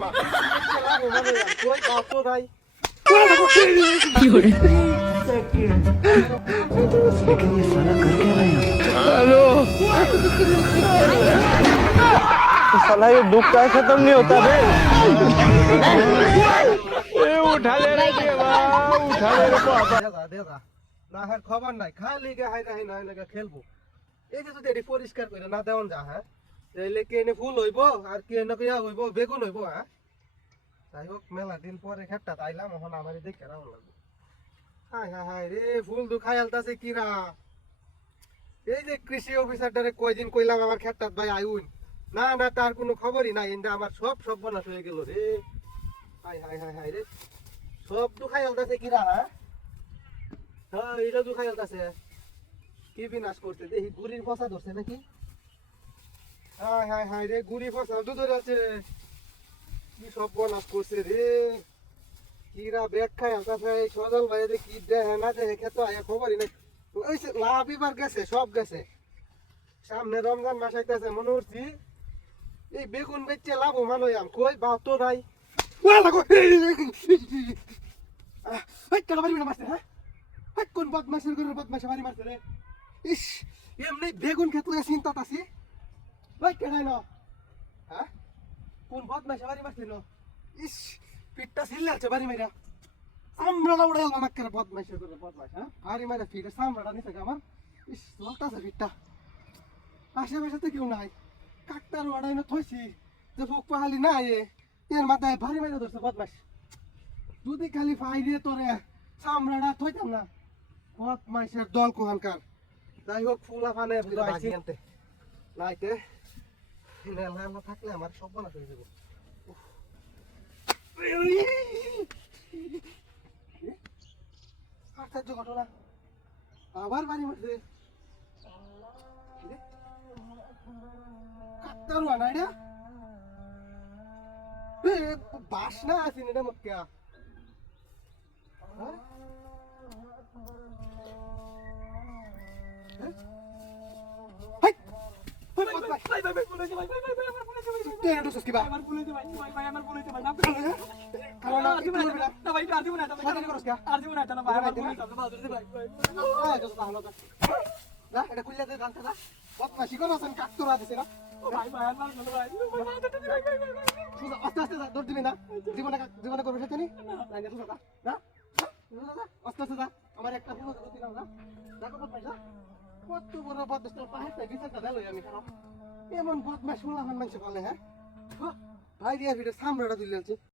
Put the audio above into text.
Hello साला ये दुख का खत्म नहीं होता बे। उठा ले रे देवा, उठा ले रे बाबा। দেখা না হ্যাঁ খবর নাই খালি গে হাই রাহি নাই লাগা খেলবো এই যে যদি এটি পরিষ্কার করে না দেওন যা হ্যাঁ তাইলে কে এনে ফুল হইব আর কে এনে কিয়া হইব বেগুন হইব হ্যাঁ যাই হোক মেলা দিন পরে খেটটা আইলাম এখন আমারই দেখে রাও লাগবে হাই হাই হাই রে ফুল দু খাই আলতাছে কিরা এই যে কৃষি অফিসারটারে কয়দিন কইলাম আমার খেটটাত ভাই আইউন না না তার কোনো খবরই নাই ইন্দা আমার সব বনাশ হয়ে গেল রে হাই হাই হাই হাই রে সব দু খাই আলতাছে কিরা হ্যাঁ হ্যাঁ এটা দু খাই আলতাছে কি বিনাশ করতে দেখি গুড়ির ফসা ধরছে নাকি হাই হাই হাই রে গুড়ি ফসা তো ধরে আছে কি সব বনাশ করছে রে কিরা ব্যাগ খাই আলতাছে এই সজল ভাই যে কি দেখে না দেখে খেত আয়া খবরই নাই ওই লাভ এবার গেছে সব গেছে সামনে রমজান মাস আইতাছে মনে হচ্ছি এই বেগুন বেচে লাভবান হইয়াম কই বা তো নাই টাকা বাড়ি মারছে হ্যাঁ কোন বদমাশের করে বদমাশে বাড়ি মারছে রে ইস এমনি বেগুন খেত চিন্তা আছি ওই কেনাই না হ্যাঁ কোন বদমাশে বাড়ি মারছে না ইস পিঠটা ছিল্লে আছে বাড়ি মাইরা সামরাটা উড়ে গেল নাক করে বদমাশের করে বদমাশ হ্যাঁ বাড়ি মাইরা ফিরে সামরাটা নিছে আমার ইস লটাছে পিঠটা আশেপাশে তো কেউ নাই কাকটার ওড়াই না থইছি যে ফুক পাহালি না এর মাথায় ভারী মাইরা ধরছে বদমাশ যদি খালি ফাই দিয়ে তোরে সামরাটা থইতাম না বদমাশের দল কোহানকার যাই হোক ফুলা ফানে আনতে নাইতে না থাকলে আমার সব বনাশ হয়ে যাবো আশ্চর্য ঘটনা আবার বাড়ি মারছে কাকতার ওয়া নাই রে বাস না আছি না মক্কা জীবনে করবে সেটা আস্তে আস্তে আমার একটা দেখো পয়সা কত বড় বদমাশ পাহাড়টা বিচারটা দিল আমি খারাপ এমন বদমাশ শুনলাম মানুষ বলে হ্যাঁ ভাই দিয়া ভিডিও সামরাটা তুলে আছে